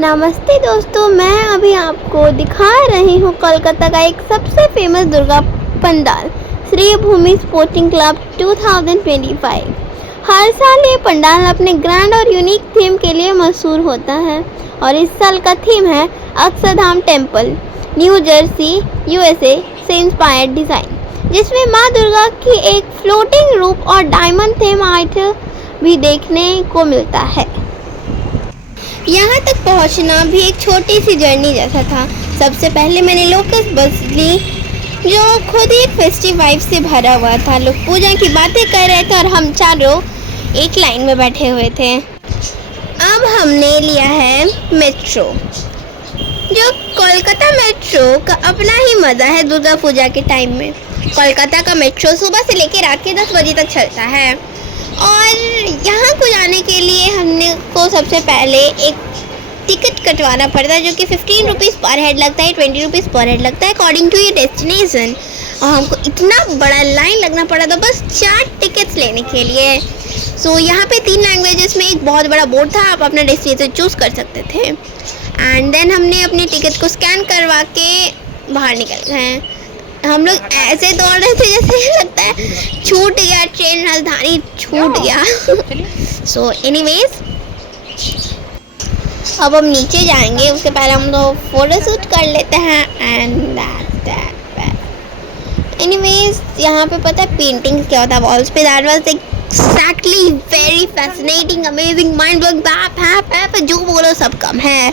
नमस्ते दोस्तों, मैं अभी आपको दिखा रही हूँ कोलकाता का एक सबसे famous Durga pandal, Shri Bhumi sporting club 2025। हर साल ये पंडाल अपने ग्रैंड और यूनिक थीम के लिए मशहूर होता है और इस साल का थीम है Akshardham temple, new Jersey, USA से इंस्पायर्ड डिज़ाइन, जिसमें माँ दुर्गा की एक फ्लोटिंग रूप और डायमंड थीम आर्ट भी देखने को मिलता है। यहाँ तक पहुँचना भी एक छोटी सी जर्नी जैसा था। सबसे पहले मैंने लोकस बस ली, जो खुद ही एक फेस्टिव वाइब से भरा हुआ था। लोग पूजा की बातें कर रहे थे और हम चारों एक लाइन में बैठे हुए थे। अब हमने लिया है मेट्रो, जो कोलकाता मेट्रो का अपना ही मज़ा है। दुर्गा पूजा के टाइम में कोलकाता का मेट्रो सुबह से लेकर रात के 10 बजे तक चलता है और यहाँ को जाने के लिए हमने को सबसे पहले एक टिकट कटवाना पड़ता है, जो कि 15 रुपीज़ पर हेड लगता है, 20 रुपीज़ पर हेड लगता है अकॉर्डिंग टू योर डेस्टिनेशन। और हमको इतना बड़ा लाइन लगना पड़ा था बस 4 टिकट्स लेने के लिए। सो यहाँ पे 3 लैंग्वेजेस में एक बहुत बड़ा बोर्ड था, आप अपना डेस्टिनेशन चूज़ कर सकते थे। एंड देन हमने अपनी टिकट को स्कैन करवा के बाहर निकल गए। हम लोग ऐसे दौड़ रहे थे जैसे लगता है छूट गया, ट्रेन राजधानी छूट गया। सो एनीवेज, अब हम नीचे जाएंगे, उससे पहले हम लोग फोटो शूट कर लेते हैं एंड एनीवेज, यहाँ पे पता है पेंटिंग क्या होता है वॉल्स पे। That was exactly very fascinating, amazing, mind blowing, जो बोलो सब कम है।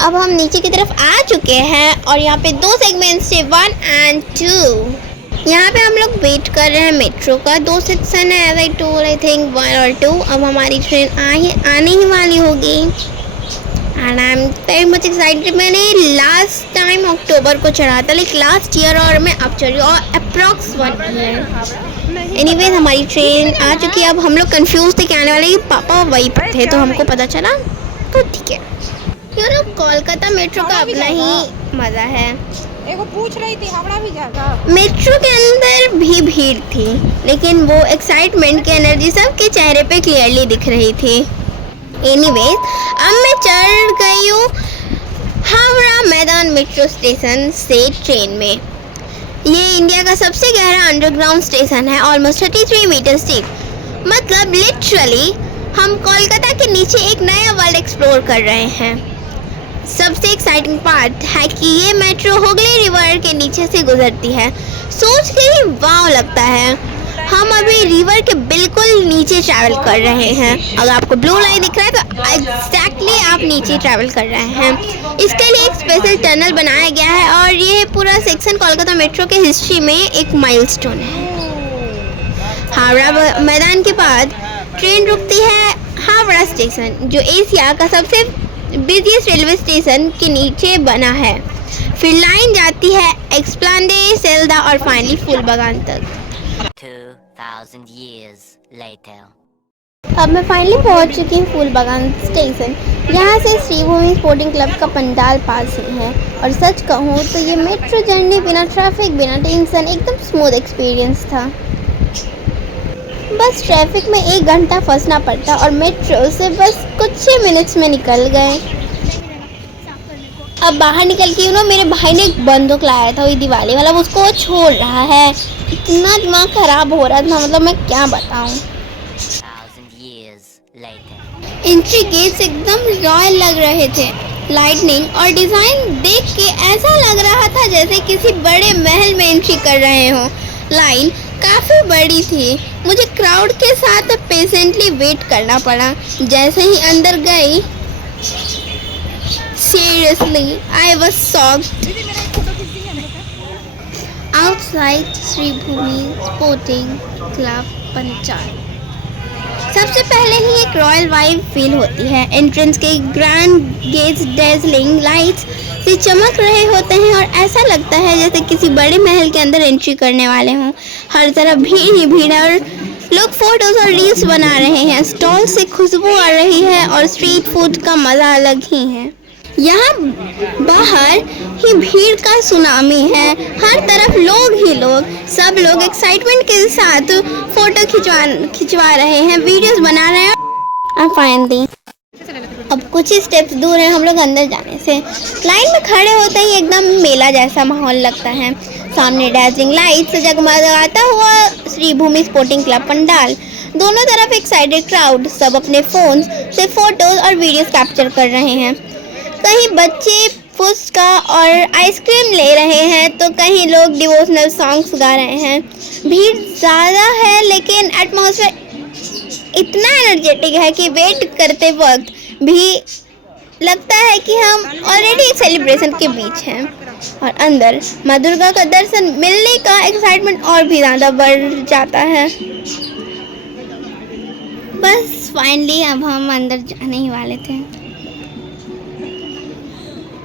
अब हम नीचे की तरफ आ चुके हैं और यहाँ पे 2 सेगमेंट्स थे, 1 and 2। यहाँ पे हम लोग वेट कर रहे हैं मेट्रो का। 2 सेक्शन है, as I told, I think 1 और 2। अब हमारी ट्रेन आने ही वाली होगी and I am very much excited. मैंने लास्ट टाइम अक्टूबर को चढ़ा था, लाइक लास्ट ईयर, और मैं अब चढ़ी और अप्रॉक्स 1 ईयर। एनीवेज, हमारी ट्रेन आ चुकी है। अब हम लोग कंफ्यूज थे कि आने वाले पापा वहीं पर थे, तो हमको पता चला, तो ठीक है। कोलकाता मेट्रो का अपना ही मज़ा है। एगो पूछ रही थी हावड़ा भी जाएगा। मेट्रो के अंदर भी भीड़ थी, लेकिन वो एक्साइटमेंट की एनर्जी सबके चेहरे पे क्लियरली दिख रही थी। एनीवेज, अब मैं चढ़ गई हूँ हावड़ा मैदान मेट्रो स्टेशन से ट्रेन में। ये इंडिया का सबसे गहरा अंडरग्राउंड स्टेशन है, ऑलमोस्ट 33 मीटर डीप। मतलब लिटरली हम कोलकाता के नीचे एक नया वर्ल्ड एक्सप्लोर कर रहे हैं। सबसे एक्साइटिंग पार्ट है कि ये मेट्रो हुगली रिवर के नीचे से गुजरती है। सोच के ही वाव लगता है। हम अभी रिवर के बिल्कुल नीचे ट्रैवल कर रहे हैं। अगर आपको ब्लू लाइन दिख रहा है तो एग्जैक्टली आप नीचे ट्रैवल कर रहे हैं। इसके लिए एक स्पेशल टनल बनाया गया है और ये पूरा सेक्शन कोलकाता मेट्रो के हिस्ट्री में एक माइलस्टोन है। हावड़ा मैदान के बाद ट्रेन रुकती है हावड़ा स्टेशन, जो एशिया का सबसे बिजिएस्ट रेलवे स्टेशन के नीचे बना है। फिर लाइन जाती है एक्सप्लानेड, सेल्दा और फाइनली फूलबागान तक। 2000 years later. अब मैं फाइनली पहुंच चुकी हूँ फूलबागान स्टेशन। यहाँ से श्री भूमि स्पोर्टिंग क्लब का पंडाल पास ही है और सच कहूँ तो ये मेट्रो जर्नी बिना ट्रैफिक, बिना टेंशन, एकदम स्मूथ एक्सपीरियंस था। बस ट्रैफिक में 1 घंटा फंसना पड़ता और मेट्रो से बस कुछ ही मिनट्स में निकल गए। अब बाहर निकल के मेरे भाई ने एक बंदूक लाया था, वही दिवाली वाला, उसको वो छोड़ रहा है। इतना दिमाग खराब हो रहा था, मतलब मैं क्या बताऊं। 1000 years later. एंट्री गेट्स एकदम रॉयल लग रहे थे। लाइटनिंग और डिज़ाइन देख के ऐसा लग रहा था जैसे किसी बड़े महल में एंट्री कर रहे हो। लाइन काफ़ी बड़ी थी। मुझे क्राउड के साथ पेशेंटली वेट करना पड़ा। जैसे ही अंदर गई, seriously I was shocked. Outside Shri Bhumi sporting club pandal, सबसे पहले ही एक रॉयल वाइब फील होती है। एंट्रेंस के ग्रैंड गेट्स डेजलिंग लाइट्स से चमक रहे होते हैं और ऐसा लगता है जैसे किसी बड़े महल के अंदर एंट्री करने वाले हों। हर तरफ भीड़ ही भीड़ है और लोग फोटोज और रील्स बना रहे हैं। स्टॉल से खुशबू आ रही है और स्ट्रीट फूड का मज़ा अलग ही है। यहाँ बाहर ही भीड़ का सुनामी है, हर तरफ लोग ही लोग। सब लोग एक्साइटमेंट के साथ फोटो खिंचवा रहे हैं, वीडियोस बना रहे हैं। फाइनली अब कुछ ही स्टेप्स दूर हैं हम लोग अंदर जाने से। लाइन में खड़े होते ही एकदम मेला जैसा माहौल लगता है। सामने डैजिंग लाइट से जगमगाता हुआ श्री भूमि स्पोर्टिंग क्लब पंडाल, दोनों तरफ एक्साइटेड क्राउड, सब अपने फोन से फोटोज और वीडियोस कैप्चर कर रहे हैं। कहीं बच्चे फुचका और आइसक्रीम ले रहे हैं तो कहीं लोग डिवोशनल सॉन्ग्स गा रहे हैं। भीड़ ज़्यादा है लेकिन एटमॉस्फेयर इतना एनर्जेटिक है कि वेट करते वक्त भी लगता है कि हम ऑलरेडी एक सेलिब्रेशन के बीच हैं। और अंदर माँ दुर्गा का दर्शन मिलने का एक्साइटमेंट और भी ज़्यादा बढ़ जाता है। बस फाइनली अब हम अंदर जाने ही वाले थे।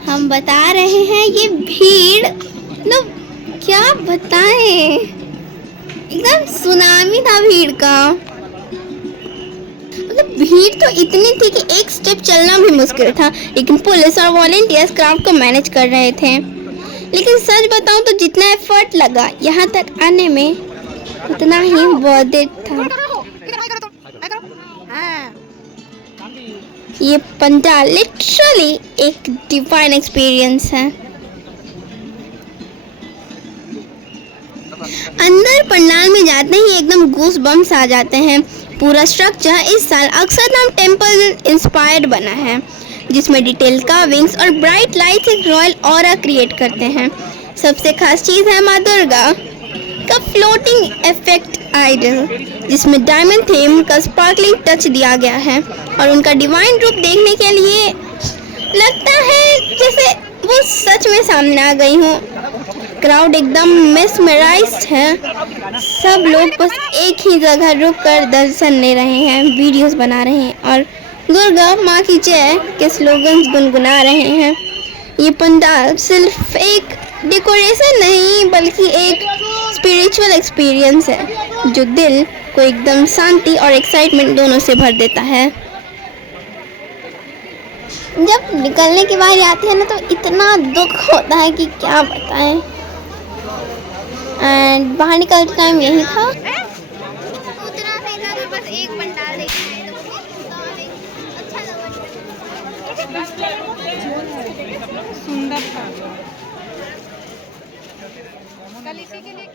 हम बता रहे हैं ये भीड़ मतलब क्या बताएं, एकदम सुनामी था भीड़ का। मतलब भीड़ तो इतनी थी कि एक स्टेप चलना भी मुश्किल था, लेकिन पुलिस और वॉलेंटियर्स क्राउड को मैनेज कर रहे थे। लेकिन सच बताऊं तो जितना एफर्ट लगा यहाँ तक आने में उतना ही वर्थ इट था। ये पंडाल लिटरली एक डिवाइन एक्सपीरियंस है। अंदर पंडाल में जाते ही एकदम गूस बम्स आ जाते हैं। पूरा स्ट्रक्चर इस साल अक्षरधाम टेम्पल इंस्पायर्ड बना है, जिसमें डिटेल कार्विंग्स और ब्राइट लाइट्स एक रॉयल ऑरा क्रिएट करते हैं। सबसे खास चीज़ है माँ दुर्गा का फ्लोटिंग इफेक्ट आइडल, जिसमें डायमंड थीम का स्पार्कलिंग टच दिया गया है और उनका डिवाइन रूप देखने के लिए लगता है जैसे वो सच में सामने आ गई हूँ। क्राउड एकदम मेस्मराइज्ड है। सब लोग बस एक ही जगह रुक कर दर्शन ले रहे हैं, वीडियोस बना रहे हैं और दुर्गा माँ की जय के स्लोगन्स गुनगुना रहे हैं। ये पंडाल सिर्फ एक डेकोरेशन नहीं बल्कि एक स्पिरिचुअल एक्सपीरियंस है जो दिल को एकदम शांति और एक्साइटमेंट दोनों से भर देता है। जब निकलने की बारी आती है ना तो इतना दुख होता है कि क्या बताएं। एंड बाहर निकलते टाइम यही था। उतना नहीं था, तो बस एक पंडाल देखना है तो अच्छा लगा। सुंदर था कल इसी के लिए